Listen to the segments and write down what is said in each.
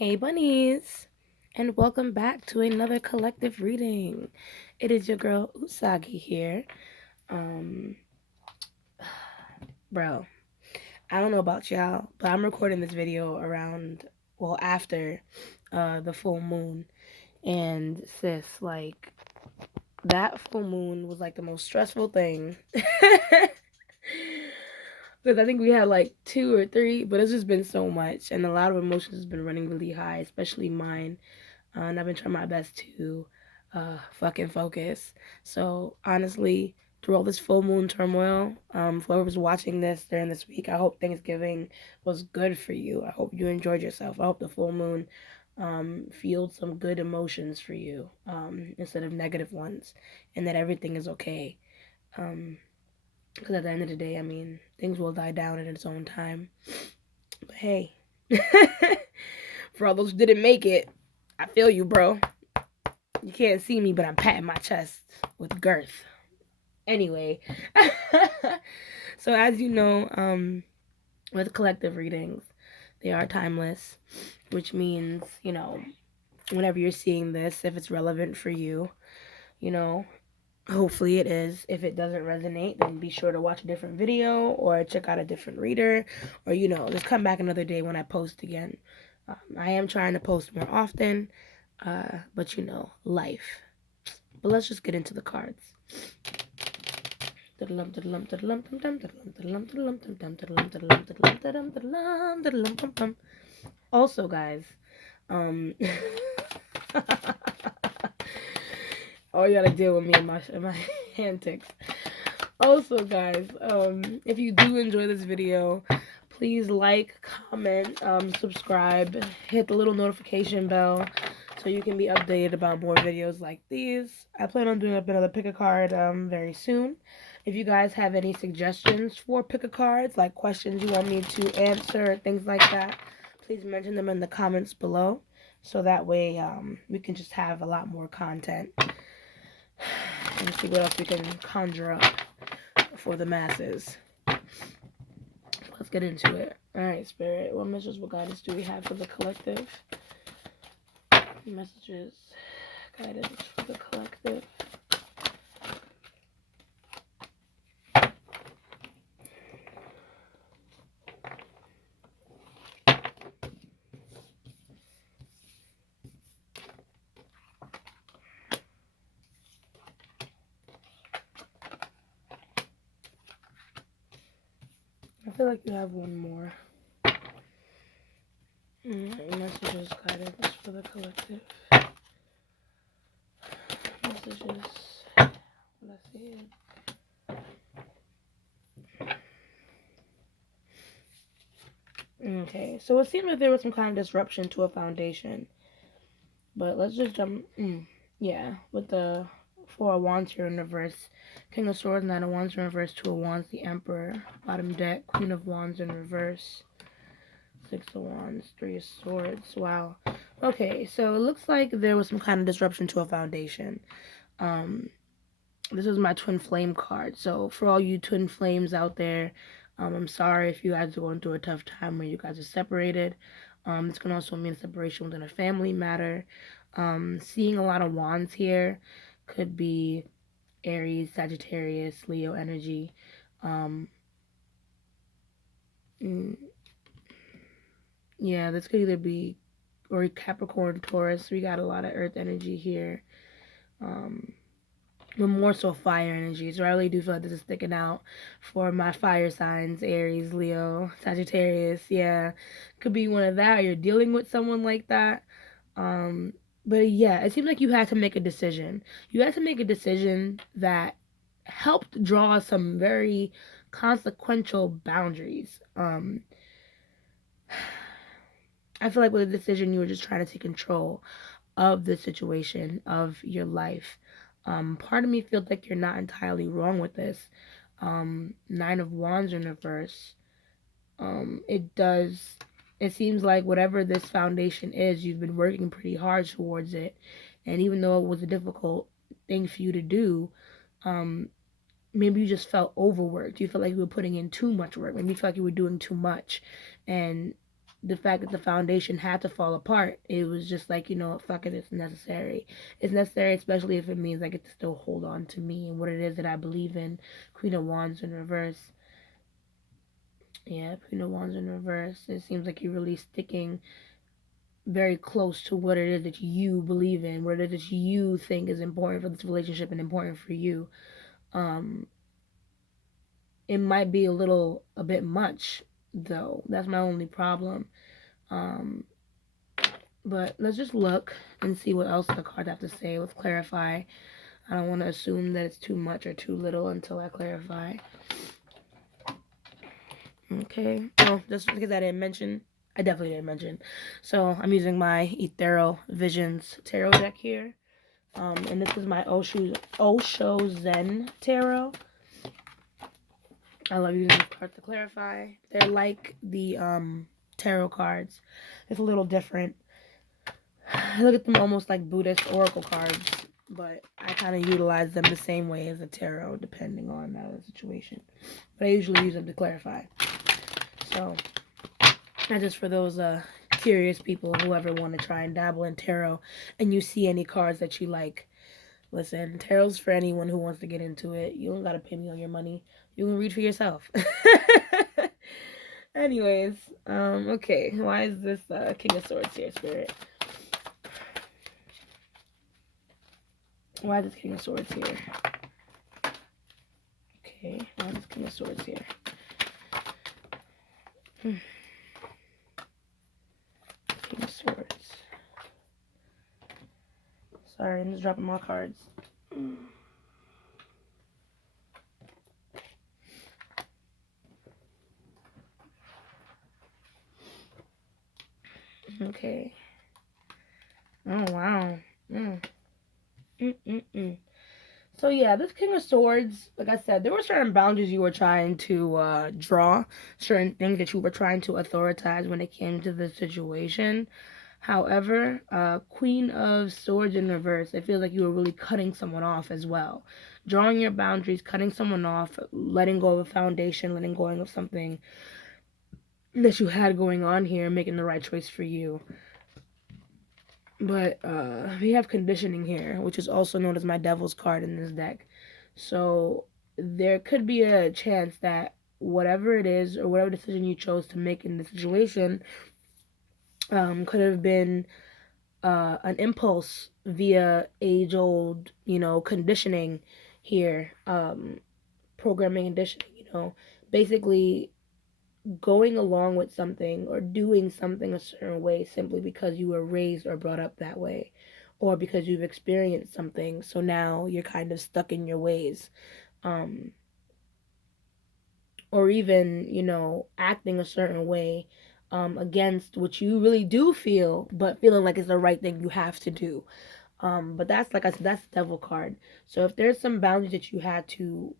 Hey bunnies, and welcome back to another collective reading. It is your girl Usagi here. Um, bro, I don't know about y'all, but I'm recording this video after the full moon. And sis, like, that full moon was like the most stressful thing. Because I think we had like two or three, but it's just been so much, and a lot of emotions has been running really high, especially mine. And I've been trying my best to fucking focus. So honestly, through all this full moon turmoil, for whoever's watching this during this week, I hope Thanksgiving was good for you. I hope you enjoyed yourself. I hope the full moon fueled some good emotions for you instead of negative ones, and that everything is okay. Because at the end of the day, I mean, things will die down in its own time. But hey, for all those who didn't make it, I feel you, bro. You can't see me, but I'm patting my chest with girth. Anyway, so as you know, with collective readings, they are timeless, which means, whenever you're seeing this, if it's relevant for you, you know, hopefully it is. If it doesn't resonate, then be sure to watch a different video or check out a different reader, or, just come back another day when I post again. I am trying to post more often, but life. But let's just get into the cards. Also, guys, oh, you gotta deal with me and my antics. Also, guys, if you do enjoy this video, please like, comment, subscribe, hit the little notification bell so you can be updated about more videos like these. I plan on doing up another pick a card very soon. If you guys have any suggestions for pick a cards, like questions you want me to answer, things like that, please mention them in the comments below so that way we can just have a lot more content and see what else we can conjure up for the masses. Let's get into it. Alright, Spirit, what messages, what guidance do we have for the collective? Messages, guidance for the collective. I feel like you have one more. Messages, guidance for the collective. Messages. Let's see. Okay, so it seemed like there was some kind of disruption to a foundation. But let's just jump. Yeah, with the Four of Wands here in reverse. King of Swords, Nine of Wands in reverse, Two of Wands, the Emperor. Bottom deck, Queen of Wands in reverse. Six of Wands, Three of Swords. Wow. Okay, so it looks like there was some kind of disruption to a foundation. This is my twin flame card. So for all you twin flames out there, I'm sorry if you guys are going through a tough time where you guys are separated. This can also mean separation within a family matter. Seeing a lot of wands here could be Aries, Sagittarius, Leo energy. Yeah, this could either be or Capricorn, Taurus. We got a lot of earth energy here. But more so fire energy. So I really do feel like this is sticking out for my fire signs, Aries, Leo, Sagittarius. Yeah, could be one of that, or you're dealing with someone like that. But yeah, it seems like you had to make a decision. You had to make a decision that helped draw some very consequential boundaries. I feel like with a decision, you were just trying to take control of the situation, of your life. Part of me feels like you're not entirely wrong with this. Nine of Wands in reverse. It seems like whatever this foundation is, you've been working pretty hard towards it. And even though it was a difficult thing for you to do, maybe you just felt overworked. You felt like you were putting in too much work. Maybe you felt like you were doing too much. And the fact that the foundation had to fall apart, it was just like, fuck it, it's necessary. It's necessary, especially if it means I get to still hold on to me and what it is that I believe in. Queen of Wands in reverse. Yeah, Queen of Wands in reverse. It seems like you're really sticking very close to what it is that you believe in, what it is that you think is important for this relationship and important for you. Um, it might be a bit much, though. That's my only problem. Um, but let's just look and see what else the cards have to say. Let's clarify. I don't want to assume that it's too much or too little until I clarify. Okay. Well, just because I definitely didn't mention. So I'm using my Ethereal Visions Tarot deck here. And this is my Osho Zen Tarot. I love using these cards to clarify. They're like the tarot cards. It's a little different. I look at them almost like Buddhist oracle cards, but I kind of utilize them the same way as a tarot, depending on the situation. But I usually use them to clarify. So, not just for those curious people who ever want to try and dabble in tarot, and you see any cards that you like. Listen, tarot's for anyone who wants to get into it. You don't gotta pay me all your money. You can read for yourself. Anyways, okay. Why is this King of Swords here, Spirit? Why is this King of Swords here? Okay, why is this King of Swords here? King of Swords. Sorry, I'm just dropping more cards. Okay. Oh, wow. So yeah, this King of Swords, like I said, there were certain boundaries you were trying to draw, certain things that you were trying to authoritize when it came to the situation. However, Queen of Swords in reverse, it feels like you were really cutting someone off as well. Drawing your boundaries, cutting someone off, letting go of a foundation, letting go of something that you had going on here, making the right choice for you. But we have conditioning here, which is also known as my devil's card in this deck. So there could be a chance that whatever it is or whatever decision you chose to make in the situation could have been an impulse via age-old, conditioning here, programming and conditioning, basically going along with something or doing something a certain way simply because you were raised or brought up that way or because you've experienced something, so now you're kind of stuck in your ways, um, or even acting a certain way against what you really do feel but feeling like it's the right thing you have to do. But that's, like I said, that's the devil card. So if there's some boundaries that you had to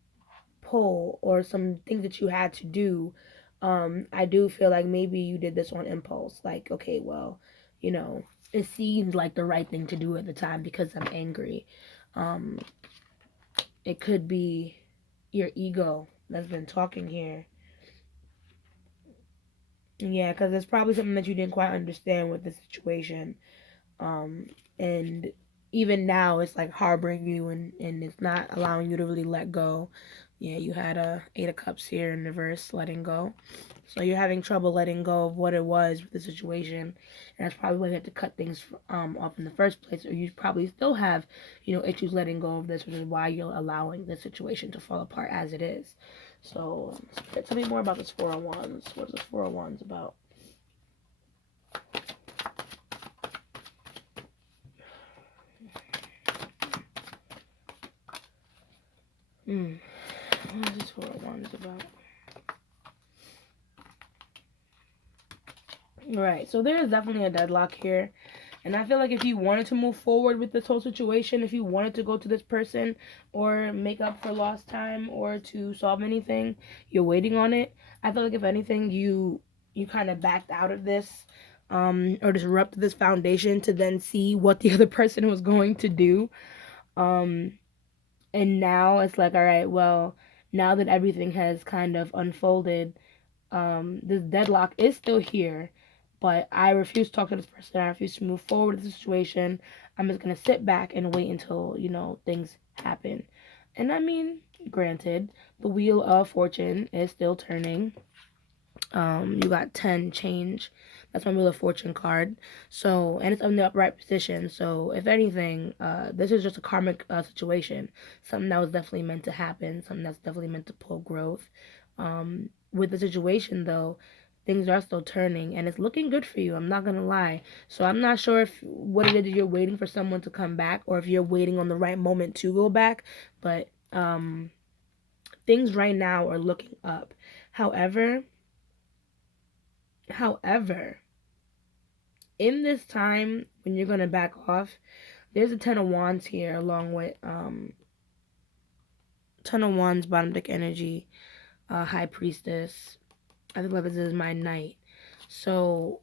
pull or some things that you had to do, I do feel like maybe you did this on impulse. Like, okay, well, it seemed like the right thing to do at the time because I'm angry. Um, it could be your ego that's been talking here. Yeah, because it's probably something that you didn't quite understand with the situation. And even now it's like harboring you and it's not allowing you to really let go. Yeah, you had a 8 of Cups here in reverse, letting go. So you're having trouble letting go of what it was with the situation, and that's probably why you have to cut things off in the first place, or you probably still have issues letting go of this, which is why you're allowing the situation to fall apart as it is. So tell me more about this Four of Wands. What is this Four of Wands about? What is this Four of Wands about? Right, so there is definitely a deadlock here. And I feel like if you wanted to move forward with this whole situation, if you wanted to go to this person or make up for lost time or to solve anything, you're waiting on it. I feel like if anything, you kind of backed out of this, or disrupted this foundation to then see what the other person was going to do. Um, and now it's like, all right, well, now that everything has kind of unfolded, this deadlock is still here. but I refuse to talk to this person. I refuse to move forward with the situation. I'm just gonna sit back and wait until, things happen. And I mean, granted, the wheel of fortune is still turning. You got 10 change. That's my wheel of fortune card. So, and it's in the upright position. So, if anything, this is just a karmic situation. Something that was definitely meant to happen. Something that's definitely meant to pull growth. With the situation, though, things are still turning and it's looking good for you. I'm not gonna lie. So I'm not sure if what it is you're waiting for someone to come back or if you're waiting on the right moment to go back. But things right now are looking up. However, However, in this time when you're gonna back off, there's a Ten of Wands here along with Ten of Wands, bottom deck energy, High Priestess. I think this is my knight. So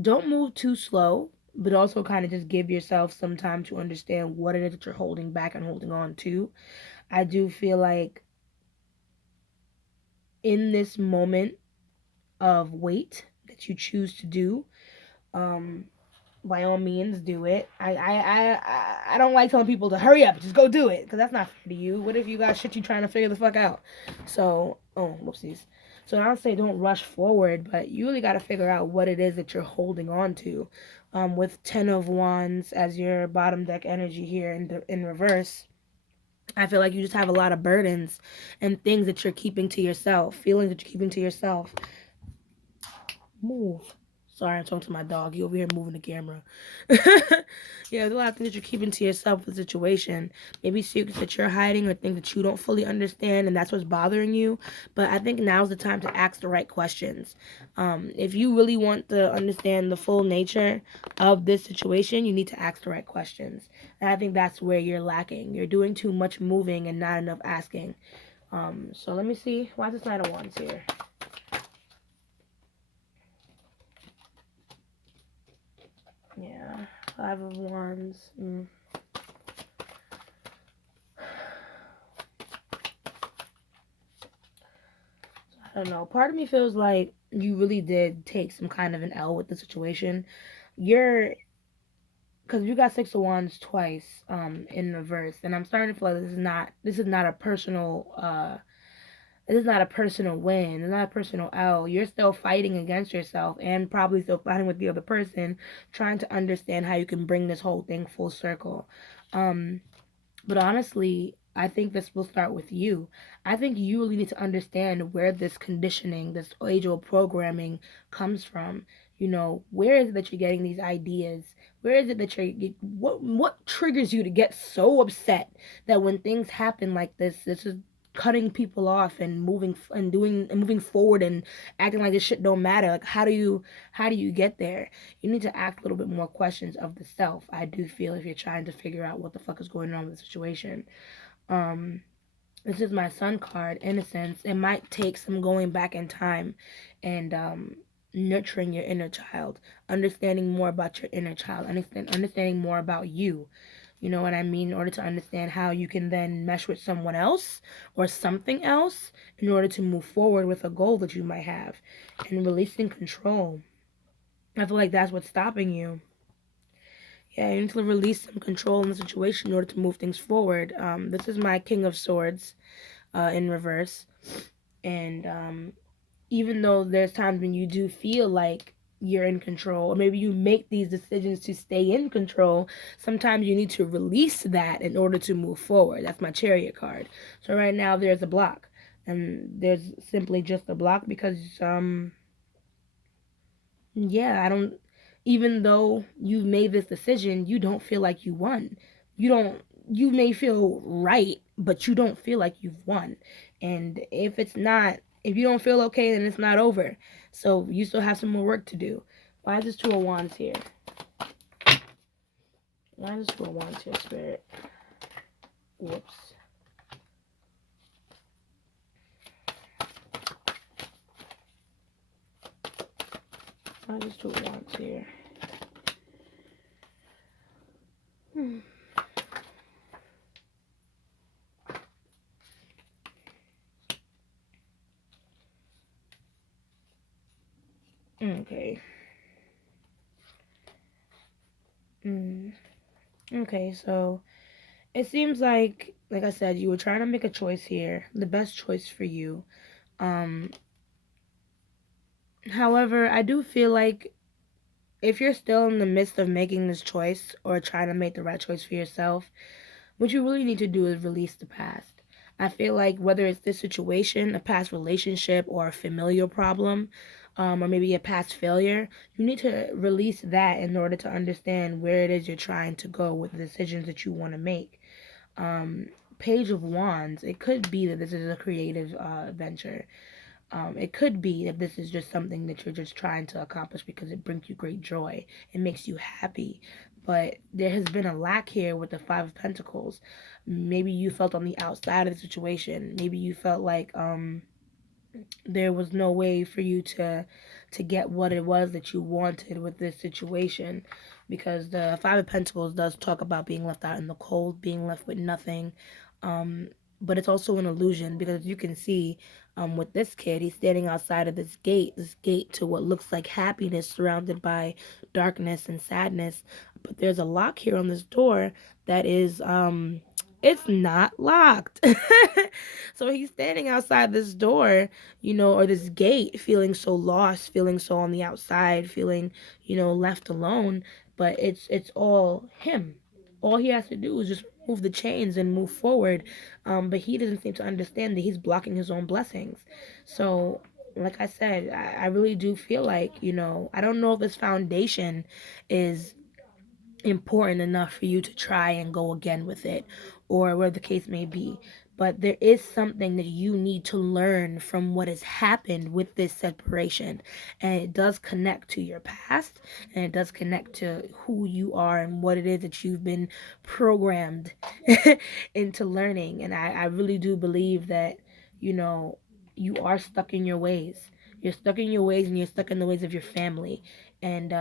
don't move too slow, but also kind of just give yourself some time to understand what it is that you're holding back and holding on to. I do feel like in this moment of wait that you choose to do, um, by all means do it. I don't like telling people to hurry up, just go do it, because that's not fair to you. What if you got shit you trying to figure the fuck out? So, oh, whoopsies. So I don't say don't rush forward, but you really got to figure out what it is that you're holding on to. With Ten of Wands as your bottom deck energy here in reverse, I feel like you just have a lot of burdens and things that you're keeping to yourself, feelings that you're keeping to yourself. Move. Sorry, I'm talking to my dog. He over here moving the camera. Yeah, there's a lot of things that you're keeping to yourself with the situation. Maybe secrets that you're hiding or things that you don't fully understand, and that's what's bothering you. But I think now's the time to ask the right questions. If you really want to understand the full nature of this situation, you need to ask the right questions. And I think that's where you're lacking. You're doing too much moving and not enough asking. So let me see. Why is this Knight of Wands here? Yeah, Five of Wands. I don't know. Part of me feels like you really did take some kind of an L with the situation. Because you got Six of Wands twice, in reverse, and I'm starting to feel like this is not a personal, this is not a personal win. It's not a personal L. You're still fighting against yourself and probably still fighting with the other person, trying to understand how you can bring this whole thing full circle. But honestly, I think this will start with you. I think you really need to understand where this conditioning, this age old programming comes from. Where is it that you're getting these ideas? Where is it that what triggers you to get so upset that when things happen like this is cutting people off and moving forward and acting like this shit don't matter. Like how do you get there? You need to ask a little bit more questions of the self. I do feel if you're trying to figure out what the fuck is going on with the situation. This is my Sun card. In a sense, it might take some going back in time and nurturing your inner child, understanding more about your inner child, understanding more about you. You know what I mean? In order to understand how you can then mesh with someone else or something else in order to move forward with a goal that you might have, and releasing control. I feel like that's what's stopping you. Yeah, you need to release some control in the situation in order to move things forward. This is my King of Swords in reverse. And even though there's times when you do feel like you're in control, or maybe you make these decisions to stay in control, sometimes you need to release that in order to move forward. That's my Chariot card. So right now there's a block. And there's simply just a block because yeah, I don't, even though you've made this decision, you don't feel like you won. You don't, you may feel right, but you don't feel like you've won. And if you don't feel okay, then it's not over. So you still have some more work to do. Why is this Two of Wands here? Why is this Two of Wands here, Spirit? Whoops. Why is this Two of Wands here? Okay. Mm. Okay, so it seems like I said, you were trying to make a choice here, the best choice for you. Um, However, I do feel like if you're still in the midst of making this choice or trying to make the right choice for yourself, what you really need to do is release the past. I feel like whether it's this situation, a past relationship, or a familial problem, or maybe a past failure, you need to release that in order to understand where it is you're trying to go with the decisions that you want to make. Um, Page of Wands, it could be that this is a creative venture. It could be that this is just something that you're just trying to accomplish because it brings you great joy. It makes you happy. But there has been a lack here with the Five of Pentacles. Maybe you felt on the outside of the situation. Maybe you felt like there was no way for you to get what it was that you wanted with this situation, because the Five of Pentacles does talk about being left out in the cold, being left with nothing. um but it's also an illusion, because you can see with this kid, he's standing outside of this gate to what looks like happiness surrounded by darkness and sadness. But there's a lock here on this door that is it's not locked. So he's standing outside this door, or this gate, feeling so lost, feeling so on the outside, feeling, left alone. But it's all him. All he has to do is just move the chains and move forward. But he doesn't seem to understand that he's blocking his own blessings. So, like I said, I really do feel like, I don't know if this foundation is important enough for you to try and go again with it, or where the case may be. But there is something that you need to learn from what has happened with this separation. And it does connect to your past, and it does connect to who you are and what it is that you've been programmed into learning. And I really do believe that, you know, you are stuck in your ways. You're stuck in your ways, and you're stuck in the ways of your family. And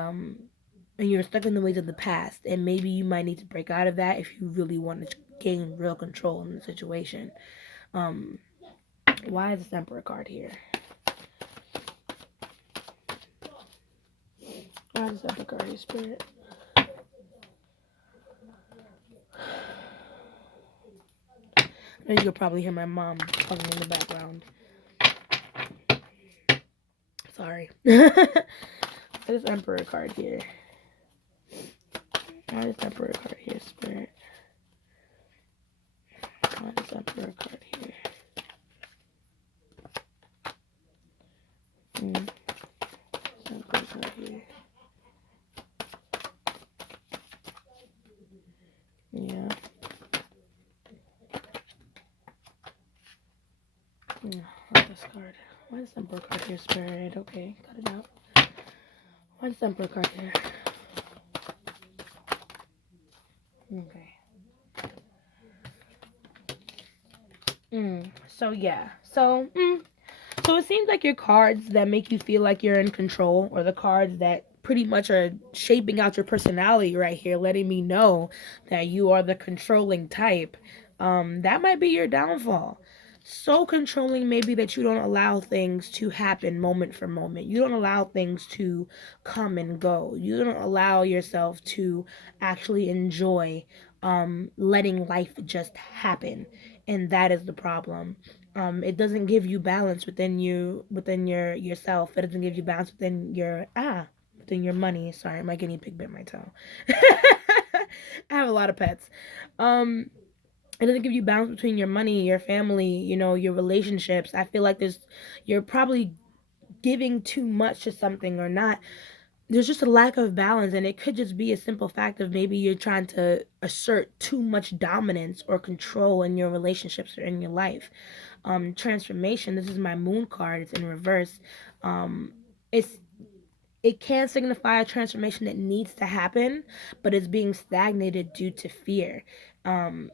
you're stuck in the ways of the past, and maybe you might need to break out of that if you really want to gain real control in the situation. um why is this Emperor card here? Why is this Emperor card here, Spirit? I know you could probably hear my mom talking in the background. Sorry. Why is this Emperor card here? Why is this Emperor card here, Spirit? Why is this Emperor card here? Emperor card here. Yeah. This card. Why is Emperor card here, Spirit? Okay, cut it out. Why is Emperor card here? Okay. So yeah. So it seems like your cards that make you feel like you're in control, or the cards that pretty much are shaping out your personality right here, letting me know that you are the controlling type. That might be your downfall. So controlling, maybe, that you don't allow things to happen moment for moment. You don't allow things to come and go. You don't allow yourself to actually enjoy letting life just happen. And that is the problem. It doesn't give you balance within your yourself. It doesn't give you balance within your money. Sorry, my guinea pig bit my toe. I have a lot of pets. It doesn't give you balance between your money, your family, your relationships. I feel like you're probably giving too much to something, or not. There's just a lack of balance, and it could just be a simple fact of maybe you're trying to assert too much dominance or control in your relationships or in your life. Transformation, this is my moon card, it's in reverse. It's it can signify a transformation that needs to happen, but it's being stagnated due to fear. um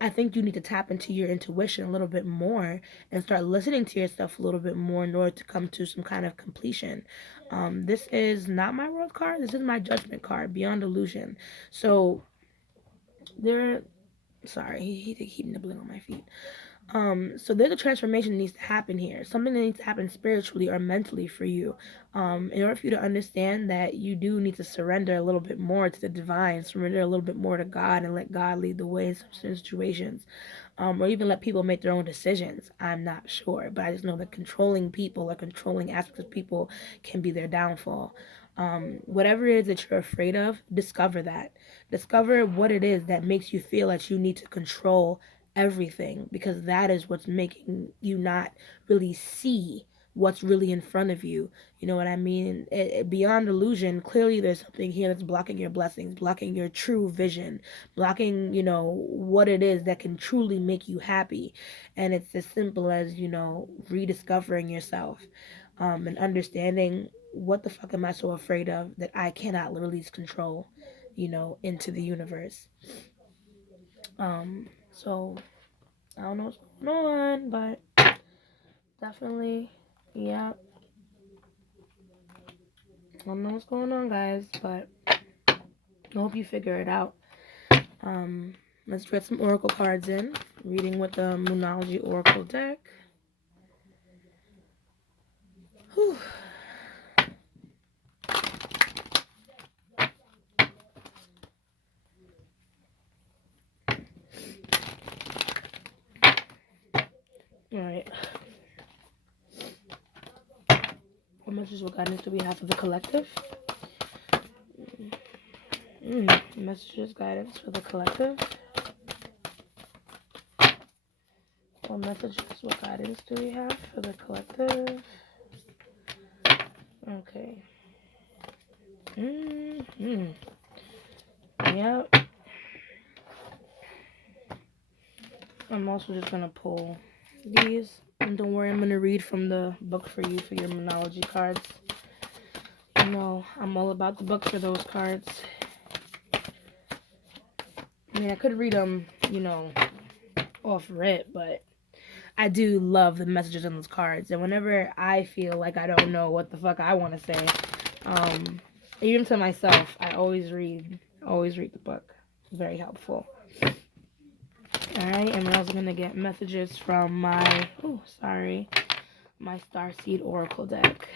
I think you need to tap into your intuition a little bit more and start listening to yourself a little bit more in order to come to some kind of completion. This is not my world card. This is my judgment card, beyond illusion. So there, sorry, he nibbling on my feet. So there's a transformation that needs to happen here. Something that needs to happen spiritually or mentally for you. In order for you to understand that you do need to surrender a little bit more to the divine, surrender a little bit more to God, and let God lead the way in some situations. Or even let people make their own decisions. I'm not sure, but I just know that controlling people or controlling aspects of people can be their downfall. Whatever it is that you're afraid of, discover that. Discover what it is that makes you feel that you need to control everything, because that is what's making you not really see what's really in front of you. You know what I mean? Beyond illusion, clearly there's something here that's blocking your blessings, blocking your true vision, blocking, what it is that can truly make you happy. And it's as simple as, rediscovering yourself, and understanding what the fuck am I so afraid of that I cannot release control, into the universe. So I don't know what's going on, but definitely, yeah. I don't know what's going on, guys, but I hope you figure it out. Um, let's get some oracle cards in. Reading with the Moonology Oracle deck. Whew. All right. What messages, what guidance do we have for the collective? Messages, guidance for the collective. What messages, what guidance do we have for the collective? Okay. Yep. I'm also just gonna pull these. And don't worry, I'm gonna read from the book for you for your Moonology cards. I'm all about the book for those cards. I mean, I could read them, off rip, but I do love the messages in those cards. And whenever I feel like I don't know what the fuck I want to say, even to myself, I always read the book. Very helpful. Alright, and we're also gonna get messages from my my Starseed Oracle deck.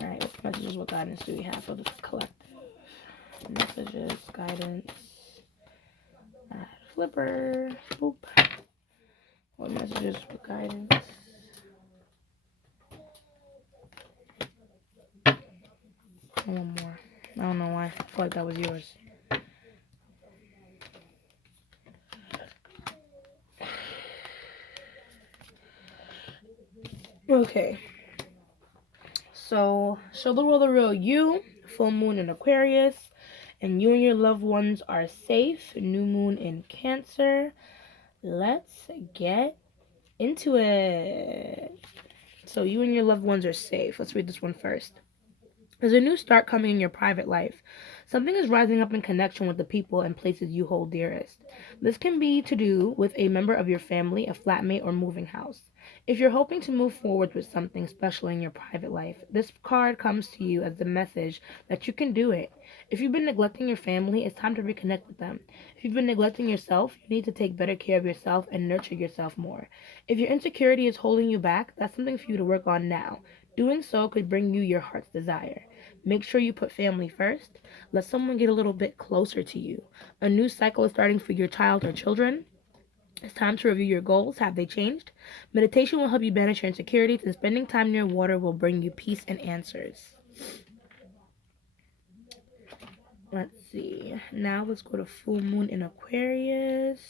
Alright, what messages, what guidance do we have for the collective? Messages, guidance. Flipper. Boop. What messages, what guidance? One more. I don't know why. I feel like that was yours. Okay. So, show the world the real you. Full moon in Aquarius. And you and your loved ones are safe. New moon in Cancer. Let's get into it. So, you and your loved ones are safe. Let's read this one first. There's a new start coming in your private life. Something is rising up in connection with the people and places you hold dearest. This can be to do with a member of your family, a flatmate, or moving house. If you're hoping to move forward with something special in your private life, this card comes to you as the message that you can do it. If you've been neglecting your family, it's time to reconnect with them. If you've been neglecting yourself, you need to take better care of yourself and nurture yourself more. If your insecurity is holding you back, that's something for you to work on now. Doing so could bring you your heart's desire. Make sure you put family first. Let someone get a little bit closer to you. A new cycle is starting for your child or children. It's time to review your goals. Have they changed? Meditation will help you banish your insecurities, and spending time near water will bring you peace and answers. Let's see. Now let's go to full moon in Aquarius.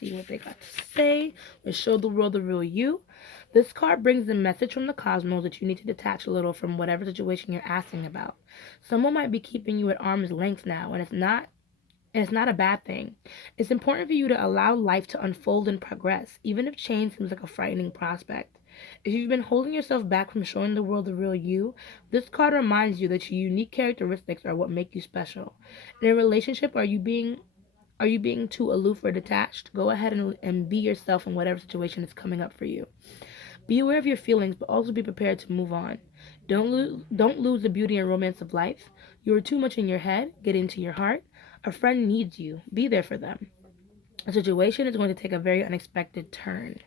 See what they got to say. Let's show the world the real you. This card brings the message from the cosmos that you need to detach a little from whatever situation you're asking about. Someone might be keeping you at arm's length now, and it's not a bad thing. It's important for you to allow life to unfold and progress, even if change seems like a frightening prospect. If you've been holding yourself back from showing the world the real you, this card reminds you that your unique characteristics are what make you special. In a relationship, are you being too aloof or detached? Go ahead and be yourself in whatever situation is coming up for you. Be aware of your feelings, but also be prepared to move on. Don't lose the beauty and romance of life. You are too much in your head. Get into your heart. A friend needs you. Be there for them. A situation is going to take a very unexpected turn.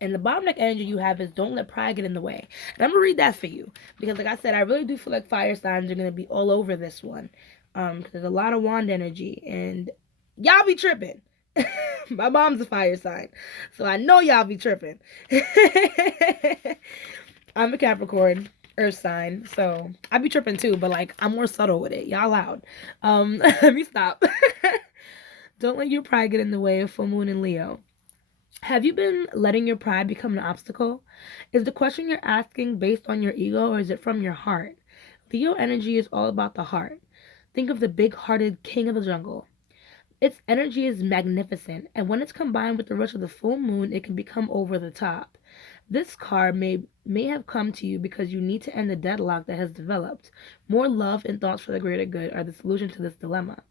And the bottom deck energy you have is don't let pride get in the way. And I'm gonna read that for you because, like I said, I really do feel like fire signs are gonna be all over this one. Because there's a lot of wand energy, and y'all be tripping. My mom's a fire sign, so I know y'all be tripping. I'm a Capricorn, Earth sign, so I be tripping too, but like I'm more subtle with it. Y'all loud. Let me stop. Don't let your pride get in the way of full moon in Leo. Have you been letting your pride become an obstacle? Is the question you're asking based on your ego or is it from your heart? Leo energy is all about the heart. Think of the big hearted king of the jungle. Its energy is magnificent, and when it's combined with the rush of the full moon, it can become over the top. This card may have come to you because you need to end the deadlock that has developed. More love and thoughts for the greater good are the solution to this dilemma.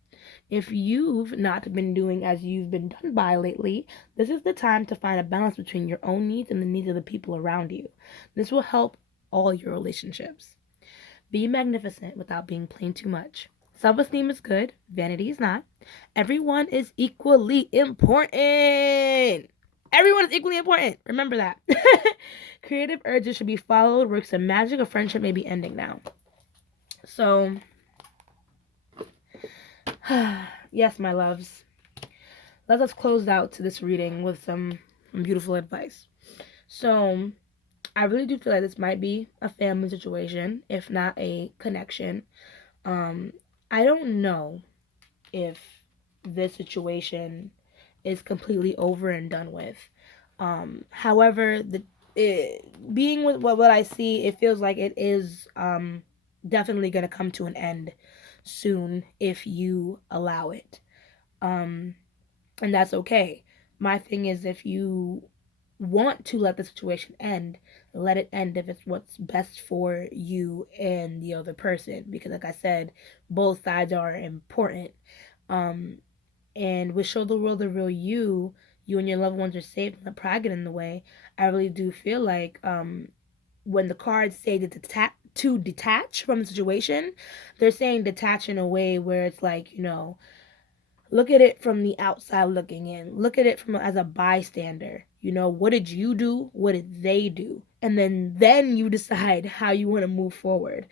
If you've not been doing as you've been done by lately, this is the time to find a balance between your own needs and the needs of the people around you. This will help all your relationships. Be magnificent without being plain too much. Self esteem is good, vanity is not. Everyone is equally important. Everyone is equally important. Remember that. Creative urges should be followed. Works of magic or friendship may be ending now. So, yes, my loves. Let us close out to this reading with some beautiful advice. So, I really do feel like this might be a family situation, if not a connection. Um, I don't know if this situation is completely over and done with. However, being with what I see, it feels like it is definitely going to come to an end soon if you allow it. Um, and that's okay. My thing is, if you want to let the situation end, let it end if it's what's best for you and the other person. Because, like I said, both sides are important. Um, and we show the world the real you. You and your loved ones are safe and the pride get in the way. I really do feel like when the cards say to detach from the situation, they're saying detach in a way where it's like, look at it from the outside looking in. Look at it from as a bystander. What did you do? What did they do? And then you decide how you want to move forward.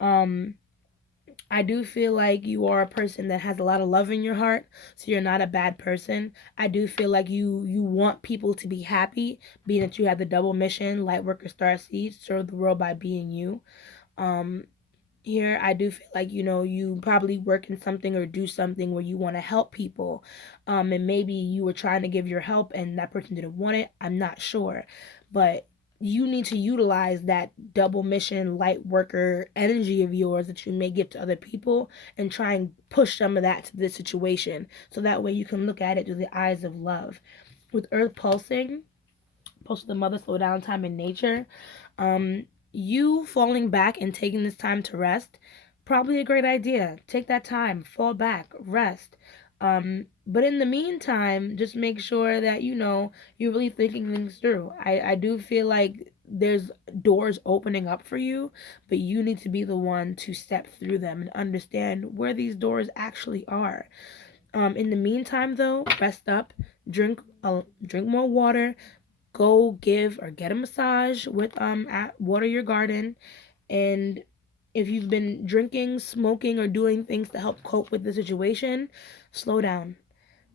Um I do feel like you are a person that has a lot of love in your heart, so you're not a bad person. I do feel like you want people to be happy, being that you have the double mission, light worker star seeds, serve the world by being you. Um Here I do feel like you probably work in something or do something where you want to help people, and maybe you were trying to give your help and that person didn't want it. I'm not sure, but you need to utilize that double mission light worker energy of yours that you may give to other people and try and push some of that to this situation so that way you can look at it through the eyes of love. With earth pulsing, pulse of the mother, slow down time in nature, you falling back and taking this time to rest, probably a great idea. Take that time, fall back, rest. But in the meantime, just make sure that you're really thinking things through. I do feel like there's doors opening up for you, but you need to be the one to step through them and understand where these doors actually are. In the meantime, though, rest up, drink more water, go give or get a massage with at water your garden. And if you've been drinking, smoking, or doing things to help cope with the situation, slow down.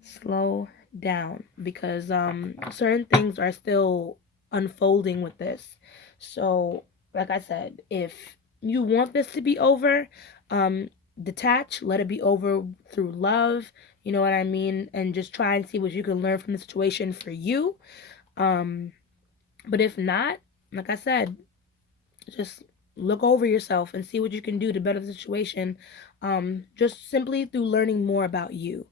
Slow down because certain things are still unfolding with this. So, like I said, if you want this to be over, um detach, let it be over through love, you know what I mean, and just try and see what you can learn from the situation for you. um but if not, like I said, just look over yourself and see what you can do to better the situation, just simply through learning more about you.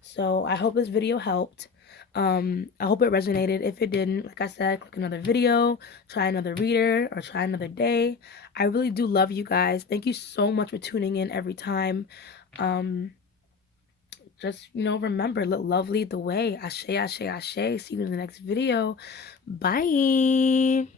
So I hope this video helped. I hope it resonated. If it didn't, like I said, click another video, try another reader, or try another day. I really do love you guys. Thank you so much for tuning in every time. Um, just, remember, let love lead the way. Ashe, ashe, ashe. See you in the next video. Bye.